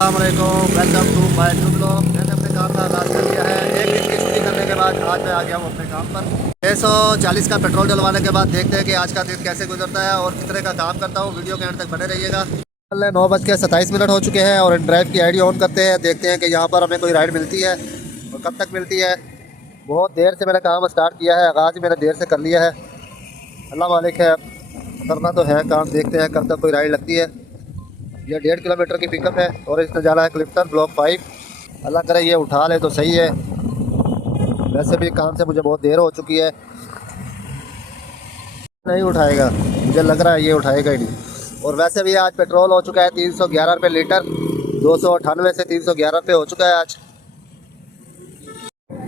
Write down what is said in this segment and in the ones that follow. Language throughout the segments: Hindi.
अस्सलामुअलैकुम, welcome to my new blog. मैंने अपने काम का आगाज़ कर दिया है। एक दिन की छुट्टी करने के बाद आज मैं आ गया हूँ अपने काम पर। 640 का पेट्रोल डलवाने के बाद देखते हैं कि आज का दिन कैसे गुजरता है और कितने का काम करता हूँ। वीडियो के एंड तक बने रहिएगा। 9:27 हो चुके हैं और ड्राइव की आईडी ऑन करते हैं। देखते हैं कि यहाँ पर हमें कोई राइड मिलती है और कब तक मिलती है। बहुत देर से मैंने काम स्टार्ट किया है, आगाज़ ही मैंने देर से कर लिया है। अल्लाह मालिक है, करना तो है काम। देखते हैं कब तक कोई राइड लगती है। ये 1.5 किलोमीटर की पिकअप है और इसमें जाना है क्लिफ्टन ब्लॉक 5। अल्लाह करे ये उठा ले तो सही है। वैसे भी काम से मुझे बहुत देर हो चुकी है। नहीं उठाएगा, मुझे लग रहा है ये उठाएगा ही नहीं। और वैसे भी आज पेट्रोल हो चुका है 311 रुपये लीटर। 298 से 311 रुपये हो चुका है आज।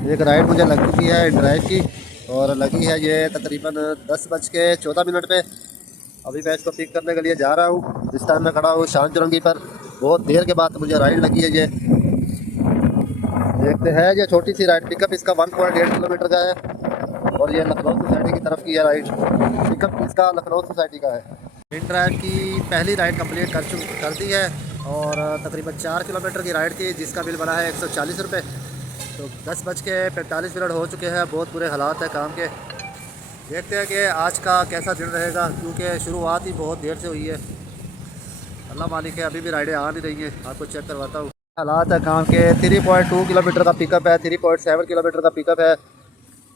एक राइड मुझे लग चुकी है ड्राइव की और लगी है ये तकरीबन 10:14 पे। अभी मैं इसको पिक करने के लिए जा रहा हूँ। इस टाइम मैं खड़ा हूँ शान चुरंगी पर। बहुत देर के बाद मुझे राइड लगी है ये। देखते हैं, ये छोटी सी राइड पिकअप इसका 1.8 किलोमीटर का है और ये लखनऊ सोसाइटी की तरफ की है राइड। पिकअप इसका लखनऊ सोसाइटी का है। इन ड्राइव की पहली राइड कंप्लीट कर दी है और तकरीबन 4 किलोमीटर की राइड थी जिसका बिल बना है 140 रुपये। तो 10:45 हो चुके हैं। बहुत बुरे हालात है काम के। देखते हैं कि आज का कैसा दिन रहेगा, क्योंकि शुरुआत ही बहुत देर से हुई है। अल्लाह मालिक है, अभी भी राइडें आ नहीं रही हैं। आपको चेक करवाता हूँ हालात है काम के। 3.2 किलोमीटर का पिकअप है, 3.7 किलोमीटर का पिकअप है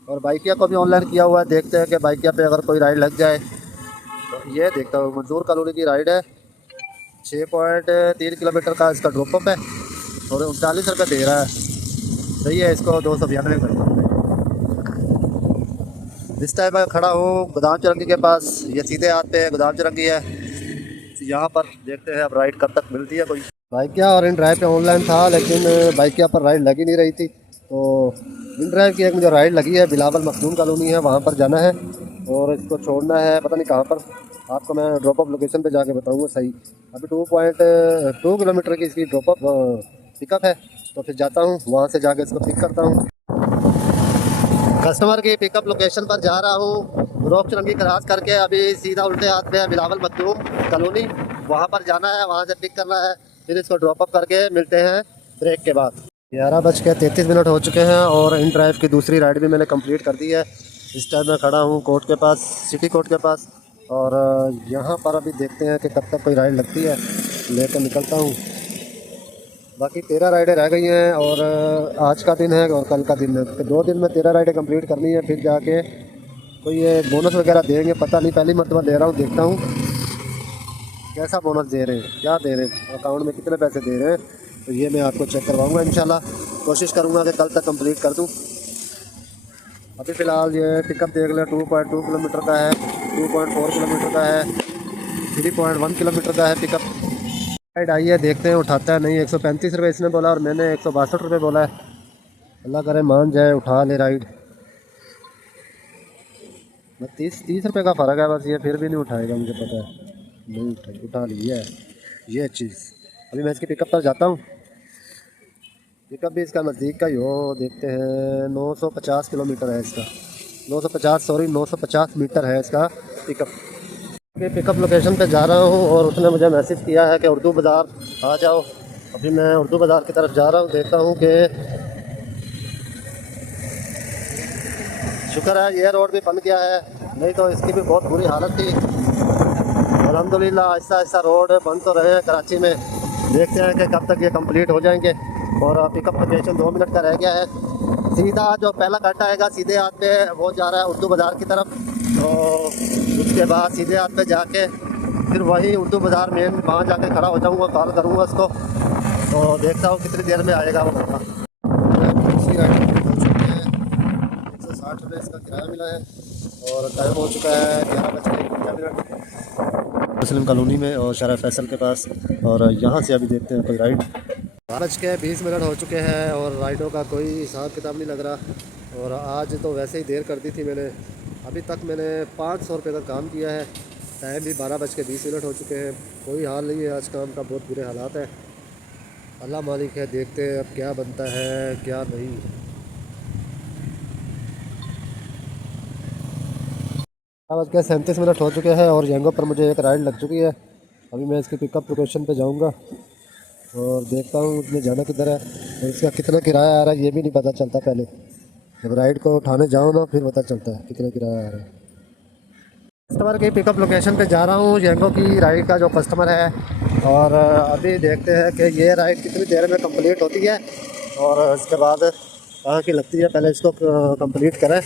और बाइकिया को भी ऑनलाइन किया हुआ है। देखते हैं कि बाइकिया पे अगर कोई राइड लग जाए तो ये देखता हूँ। मंजूर कॉलोनी की राइड है, 6.3 किलोमीटर का इसका ड्रॉपअप है और 39 रुपये दे रहा है। सही है, इसको 292 करता हूँ। इस टाइम मैं खड़ा हूँ गोदाम चुरंगी के पास। ये सीधे आते हैं, गोदाम चुरंगी है यहाँ पर। देखते हैं अब राइड कब तक मिलती है कोई। बाइकिया और इन ड्राइव पे ऑनलाइन था, लेकिन बाइकिया पर राइड लगी नहीं रही थी। तो इन ड्राइव की एक मुझे राइड लगी है, बिलावल मखदूम कॉलोनी है, वहाँ पर जाना है और इसको छोड़ना है पता नहीं कहाँ पर। आपको मैं ड्रॉप अप लोकेशन पे जाके बताऊँगा सही। अभी 2.2 किलोमीटर की इसकी ड्रॉप अप पिकअप है, तो फिर जाता हूँ वहाँ से जाके इसको पिक करता हूँ। कस्टमर की पिकअप लोकेशन पर जा रहा हूँ। रोक चुरंगी क्रॉस करके अभी सीधा उल्टे हाथ पे है बिलावल मखदूम कॉलोनी, वहाँ पर जाना है, वहाँ से पिक करना है, फिर इसको ड्रॉप अप करके मिलते हैं ब्रेक के बाद। 11:33 हो चुके हैं और इन ड्राइव की दूसरी राइड भी मैंने कंप्लीट कर दी है। इस टाइम मैं खड़ा हूँ कोर्ट के पास, सिटी कोर्ट के पास और यहाँ पर अभी देखते हैं कि कब तक कोई राइड लगती है, लेकर निकलता हूँ। बाकी 13 राइडें रह गई हैं और आज का दिन है और कल का दिन है। तो 2 दिन में 13 राइडें कंप्लीट करनी है, फिर जाके कोई ये बोनस वगैरह देंगे, पता नहीं। पहली मरतबा ले रहा हूँ, देखता हूँ कैसा बोनस दे रहे हैं, क्या दे रहे हैं, अकाउंट में कितने पैसे दे रहे हैं। तो ये मैं आपको चेक करवाऊँगा इंशाल्लाह। कोशिश करूँगा कि कल तक कंप्लीट कर दूँ। अभी फ़िलहाल ये पिकअप देख लें, 2.2 किलोमीटर का है, 2.4 किलोमीटर का है, 3.1 किलोमीटर का है पिकअप। राइड आई है, देखते हैं उठाता है नहीं। 135 रुपये इसने बोला और मैंने 162 रुपये बोला है। अल्लाह करे मान जाए, उठा ले राइड। 30 रुपये का फ़र्क है बस। ये फिर भी नहीं उठाएगा, मुझे पता है नहीं उठा लिया है ये चीज़। अभी मैं इसकी पिकअप पर जाता हूँ। पिकअप भी इसका नज़दीक का ही हो। देखते हैं 950 किलोमीटर है इसका, 950 मीटर है इसका पिकअप। पिकअप लोकेशन पे जा रहा हूँ और उसने मुझे मैसेज किया है कि उर्दू बाज़ार आ जाओ। अभी मैं उर्दू बाज़ार की तरफ जा रहा हूँ। देखता हूँ कि शुक्र है ये रोड भी बन गया है, नहीं तो इसकी भी बहुत बुरी हालत थी। अल्हम्दुलिल्लाह आहिस्ता आहिस्ता रोड बन तो रहे हैं कराची में। देखते हैं कि कब तक ये कंप्लीट हो जाएंगे। और पिकअप लोकेशन 2 मिनट का रह गया है। सीधा जो पहला कट आएगा सीधे हाथ पे वो जा रहा है उर्दू बाज़ार की तरफ। तो उसके बाद सीधे हाथ पे जाके फिर वही उर्दू बाज़ार में वहाँ जाके खड़ा हो जाऊँगा, कॉल करूँगा उसको। तो देखता हूँ कितनी देर में आएगा वो लड़का। दूसरी राइड हो चुकी है, 160 रुपये इसका किराया मिला है और टाइम हो चुका है 11:51 मुस्लिम कॉलोनी में और शरा फैसल के पास। और यहाँ से अभी देखते हैं कोई राइड। 12:20 हो चुके हैं और राइडों का कोई हिसाब किताब नहीं लग रहा। और आज तो वैसे ही देर कर दी थी मैंने। अभी तक मैंने 500 रुपये का काम किया है। टाइम भी 12:20 हो चुके हैं। कोई हाल नहीं है आज काम का, बहुत बुरे हालात हैं। अल्लाह मालिक है, देखते हैं अब क्या बनता है क्या नहीं। 12:37 हो चुके हैं और यंगो पर मुझे एक राइड लग चुकी है। अभी मैं इसकी पिकअप लोकेशन पे जाऊंगा और देखता हूँ उसमें जाना किधर है और इसका कितना किराया आ रहा है ये भी नहीं पता चलता। पहले जब राइड को उठाने जाओ ना फिर पता चलता है कितना किराया आ रहा है। कस्टमर की पिकअप लोकेशन पे जा रहा हूँ, येंगो की राइड का जो कस्टमर है। और अभी देखते हैं कि ये राइड कितनी देर में कंप्लीट होती है और इसके बाद कहाँ की लगती है। पहले इसको कंप्लीट करें।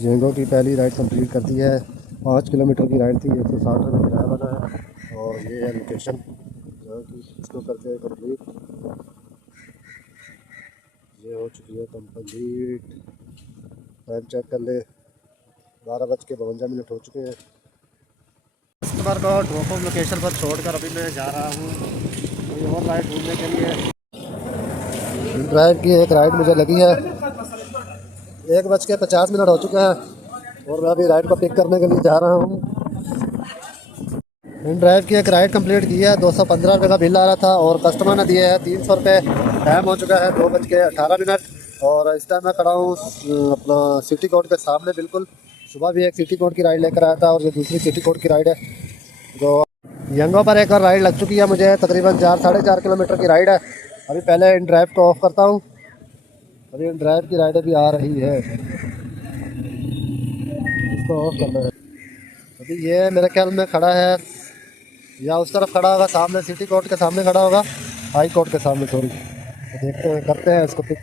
येंगो की पहली राइड कंप्लीट कर दी है। 5 किलोमीटर की राइड थी, 160 रुपये किराया बना है। और ये है लोकेशन जहाँ की, इसको करते हैं कंप्लीट। ये हो चुकी है कंप्लीट। टाइम चेक कर ले, 12:52 हो चुके हैं। कस्टमर को ड्रॉप ऑफ लोकेशन पर छोड़कर अभी मैं जा रहा हूँ कोई और राइड ढूंढने के लिए। ड्राइव की एक राइड मुझे लगी है, 1:50 हो चुके हैं और मैं अभी राइड को पिक करने के लिए जा रहा हूँ। इन ड्राइव की एक राइड कंप्लीट की है, 215 रुपये का बिल आ रहा था और कस्टमर ने दिए है 300 रुपये। टाइम हो चुका है 2:18 और इस टाइम मैं खड़ा हूँ अपना सिटी कोर्ट के सामने बिल्कुल। सुबह भी एक सिटी कोर्ट की राइड लेकर आया था और ये दूसरी सिटी कोर्ट की राइड है। जो येंगो पर एक और राइड लग चुकी है मुझे, तकरीबन 4-4.5 किलोमीटर की राइड है। अभी पहले इन ड्राइव को ऑफ करता हूँ। अभी इन ड्राइव की राइड अभी आ रही है, इसको ऑफ करना है। अभी ये मेरे ख्याल में खड़ा है या उस तरफ खड़ा होगा, सामने सिटी कोर्ट के सामने खड़ा होगा, हाई कोर्ट के सामने सॉरी। तो देखते हैं, करते हैं इसको पिक।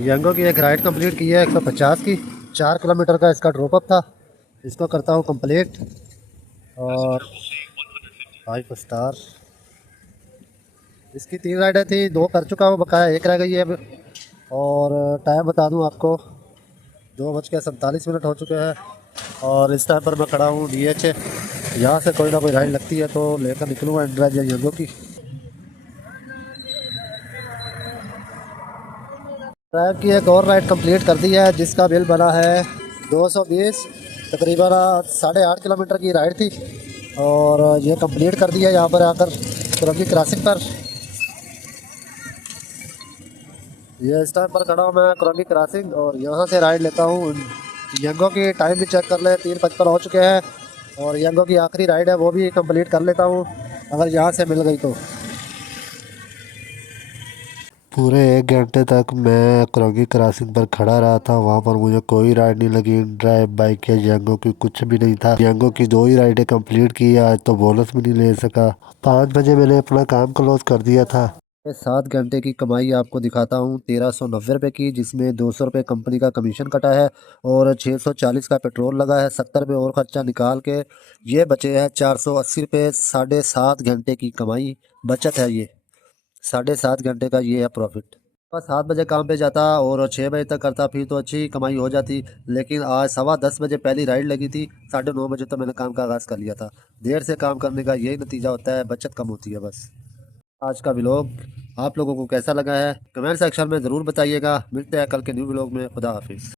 येंगो की एक राइड कंप्लीट की है 150 की, 4 किलोमीटर का इसका ड्रॉप अप था। इसको करता हूँ कंप्लीट और 5 स्टार। इसकी 3 राइडें थी, 2 कर चुका हूँ, बकाया 1 रह गई है अब। और टाइम बता दूँ आपको, 2:47 हो चुके हैं और इस टाइम पर मैं खड़ा हूँ DH। यहाँ से कोई ना कोई राइड लगती है तो लेकर निकलूँगा ड्राइव येंगो की। ड्राइव की एक और राइड कंप्लीट कर दी है जिसका बिल बना है 220। तकरीबन 8.5 किलोमीटर की राइड थी और ये कंप्लीट कर दिया यहाँ पर आकर कुरंगी क्रॉसिंग पर। ये इस टाइम पर खड़ा हूँ मैं कुरंगी क्रॉसिंग और यहाँ से राइड लेता हूँ। येंगो की टाइम भी चेक कर ले, 3:55 हो चुके हैं और येंगो की आखिरी राइड है वो भी कंप्लीट कर लेता हूँ अगर यहाँ से मिल गई तो। पूरे 1 घंटे तक मैं कुरंगी क्रॉसिंग पर खड़ा रहा था। वहाँ पर मुझे कोई राइड नहीं लगी, ड्राइव बाइक या येंगो की कुछ भी नहीं था। येंगो की 2 ही राइडें कंप्लीट की, आज तो बोनस भी नहीं ले सका। 5 बजे मैंने अपना काम क्लोज कर दिया था। 7 घंटे की कमाई आपको दिखाता हूँ, 1390 रुपये की, जिसमें 200 रुपये कंपनी का कमीशन कटा है और 640 का पेट्रोल लगा है। 70 रुपये और ख़र्चा निकाल के ये बचे हैं 480 रुपये। 7.5 घंटे की कमाई बचत है ये, 7.5 घंटे का ये है प्रॉफिट। बस 7 बजे काम पे जाता और 6 बजे तक करता फिर तो अच्छी कमाई हो जाती, लेकिन आज 10:15 बजे पहली राइड लगी थी, 9:30 बजे तो मैंने काम का आगाज़ कर लिया था। देर से काम करने का यही नतीजा होता है, बचत कम होती है बस। आज का व्लॉग आप लोगों को कैसा लगा है कमेंट सेक्शन में ज़रूर बताइएगा। मिलते हैं कल के न्यू व्लॉग में। खुदा हाफिज़।